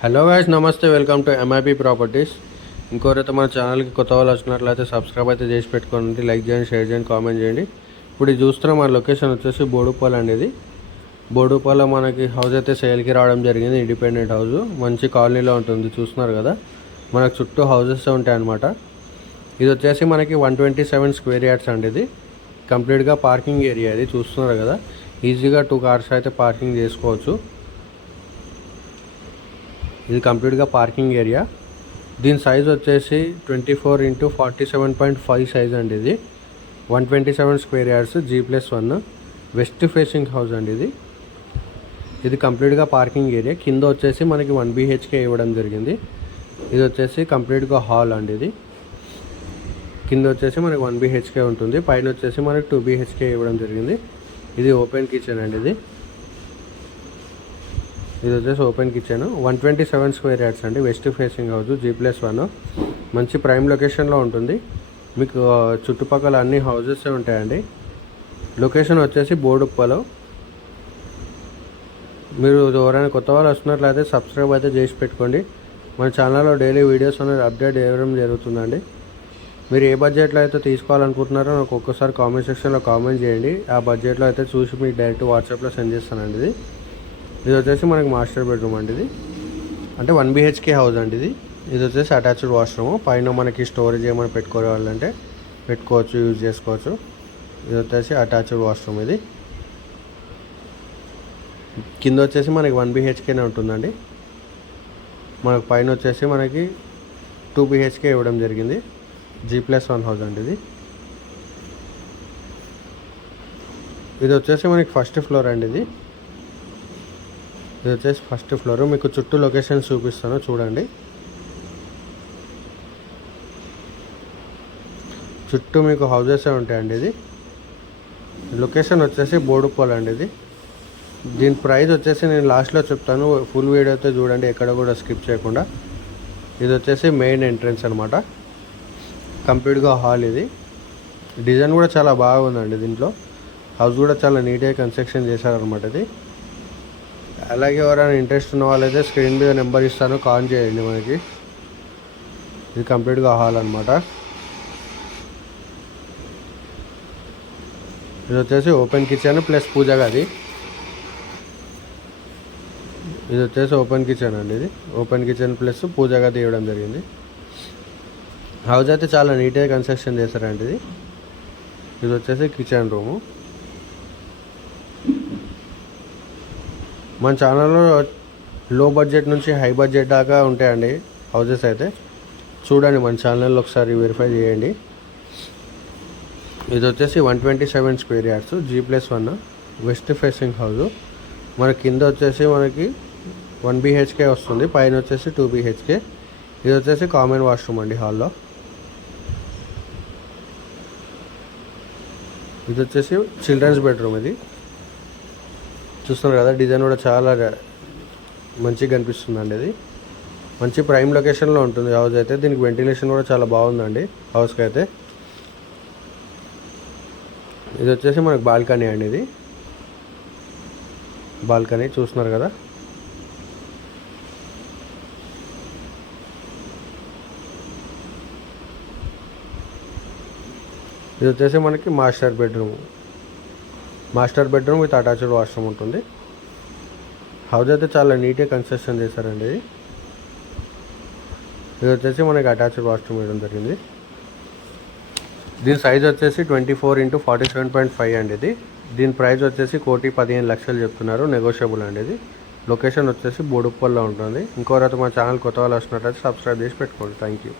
Hello guys, నమస్తే. Welcome to MIP properties. ఇంకోరైతే మన ఛానల్కి కొత్త వాళ్ళు వచ్చినట్లయితే సబ్స్క్రైబ్ అయితే చేసి పెట్టుకోండి. లైక్ చేయండి, షేర్ చేయండి, కామెంట్ చేయండి. ఇప్పుడు ఇది చూస్తున్న మన లొకేషన్ వచ్చేసి బోడుపాల్ అండి. ఇది బోడుపాల్లో మనకి హౌస్ అయితే సేల్కి రావడం జరిగింది. ఇండిపెండెంట్ హౌస్ మంచి కాలనీలో ఉంటుంది. చూస్తున్నారు కదా, మనకు చుట్టూ హౌసెస్ ఉంటాయి అన్నమాట. ఇది వచ్చేసి మనకి 127 స్క్వేర్ యార్డ్స్ అండి. ఇది కంప్లీట్గా పార్కింగ్ ఏరియా. ఇది చూస్తున్నారు కదా, ఈజీగా 2 కార్స్ అయితే పార్కింగ్ చేసుకోవచ్చు. ఇది కంప్లీట్గా పార్కింగ్ ఏరియా. దీని సైజ్ వచ్చేసి 24x47.5 సైజ్ అండి. ఇది 127 square yards, G+1 west facing house అండి. ఇది కంప్లీట్గా పార్కింగ్ ఏరియా. కింద వచ్చేసి మనకి 1 BHK ఇవ్వడం జరిగింది. ఇది వచ్చేసి కంప్లీట్గా హాల్ అండి. ఇది కింద వచ్చేసి మనకి 1 BHK ఉంటుంది, పైన వచ్చేసి మనకి 2 BHK ఇవ్వడం జరిగింది. ఇది ఓపెన్ కిచెన్ అండి. ఇది వచ్చేసి ఓపెన్ కిచెన్. 127 స్క్వేర్ యార్డ్స్ అండి, వెస్ట్ ఫేసింగ్ హౌస్, G+1 మంచి ప్రైమ్ లొకేషన్లో ఉంటుంది. మీకు చుట్టుపక్కల అన్ని హౌసెస్ ఉంటాయండి. లొకేషన్ వచ్చేసి బోడుప్పలో. మీరు ఎవరైనా కొత్త వాళ్ళు వస్తున్నట్లయితే సబ్స్క్రైబ్ అయితే చేసి పెట్టుకోండి. మన ఛానల్లో డైలీ వీడియోస్ అనేది అప్డేట్ చేయడం జరుగుతుందండి. మీరు ఏ బడ్జెట్లో అయితే తీసుకోవాలనుకుంటున్నారో నాకు ఒక్కసారి కామెంట్ సెక్షన్లో కామెంట్ చేయండి. ఆ బడ్జెట్లో అయితే చూసి మీకు డైరెక్ట్ వాట్సాప్లో సెండ్ చేస్తానండి. ఇది వచ్చేసి మనకి మాస్టర్ బెడ్రూమ్ అండి. ఇది అంటే 1 BHK హౌస్ అండి. ఇది వచ్చేసి అటాచ్డ్ వాష్రూమ్. పైన మనకి స్టోరేజ్ ఏమైనా పెట్టుకోవాలంటే పెట్టుకోవచ్చు, యూజ్ చేసుకోవచ్చు. ఇది వచ్చేసి అటాచ్డ్ వాష్రూమ్. ఇది కింద వచ్చేసి మనకి 1 BHKనే ఉంటుందండి. మనకు పైన వచ్చేసి మనకి 2 BHK ఇవ్వడం జరిగింది. G+1 హౌస్ అండి. ఇది వచ్చేసి మనకి ఫస్ట్ ఫ్లోర్ అండి. ఇది వచ్చేసి ఫస్ట్ ఫ్లోర్. మీకు చుట్టూ లొకేషన్ చూపిస్తాను, చూడండి. చుట్టూ మీకు హౌజెస్ ఉంటాయండి. ఇది లొకేషన్ వచ్చేసి బోడుపాల్ అండి. దీని ప్రైస్ వచ్చేసి నేను లాస్ట్లో చెప్తాను, ఫుల్ వీడియో అయితే చూడండి, ఎక్కడ కూడా స్కిప్ చేయకుండా. ఇది వచ్చేసి మెయిన్ ఎంట్రన్స్ అనమాట. కంప్లీట్గా హాల్. ఇది డిజైన్ కూడా చాలా బాగుందండి. దీంట్లో హౌస్ కూడా చాలా నీట్గా కన్స్ట్రక్షన్ చేశారనమాట. ఇది అలాగే ఎవరైనా ఇంట్రెస్ట్ ఉన్న వాళ్ళైతే స్క్రీన్ మీద నెంబర్ ఇస్తాను, కాల్ చేయండి మనకి. ఇది కంప్లీట్గా హాల్ అనమాట. ఇది వచ్చేసి ఓపెన్ కిచెన్ ప్లస్ పూజ గది. ఇది వచ్చేసి ఓపెన్ కిచెన్ అండి. ఇది ఓపెన్ కిచెన్ ప్లస్ పూజ గది ఇవ్వడం జరిగింది. హౌస్ అయితే చాలా నీట్గా కన్స్ట్రక్షన్ చేశారండి. ఇది వచ్చేసి కిచెన్ రూము. మన ఛానల్లో లో బడ్జెట్ నుంచి హై బడ్జెట్ దాకా ఉంటాయండి హౌజెస్ అయితే. చూడండి, మన ఛానల్లో ఒకసారి వెరిఫై చేయండి. ఇది వచ్చేసి 127 square yards, G+1 west facing house. మన కింద వచ్చేసి మనకి 1 BHK వస్తుంది, పైన వచ్చేసి 2 BHK. ఇది వచ్చేసి కామన్ వాష్రూమ్ అండి హాల్లో. ఇది వచ్చేసి చిల్డ్రన్స్ బెడ్రూమ్. ఇది చూస్తున్నారు కదా, డిజైన్ కూడా చాలా మంచిగా కనిపిస్తుందండి. ఇది మంచి ప్రైమ్ లొకేషన్లో ఉంటుంది హౌస్ అయితే. దీనికి వెంటిలేషన్ కూడా చాలా బాగుందండి హౌస్కి అయితే. ఇది వచ్చేసి మనకు బాల్కనీ అండి. ఇది బాల్కనీ చూస్తున్నారు కదా. ఇది వచ్చేసి మనకి master bedroom with attached washroom ఉంటుంది. హౌస్ అయితే చాలా నీట్గా కన్స్ట్రక్షన్ చేశారండి. ఇది వచ్చేసి మనకి అటాచ్డ్ వాష్రూమ్ ఇవ్వడం జరిగింది. దీని సైజ్ వచ్చేసి 24x47.5 అండి. దీని ప్రైస్ వచ్చేసి 1,15,00,000 చెప్తున్నారు, నెగోషియబుల్ అండి. లొకేషన్ వచ్చేసి బోడుప్పల్లో ఉంటుంది. ఇంకోరైతే మా ఛానల్ కొత్త వాళ్ళు వస్తున్నట్లయితే సబ్స్క్రైబ్ చేసి పెట్టుకోండి. Thank you.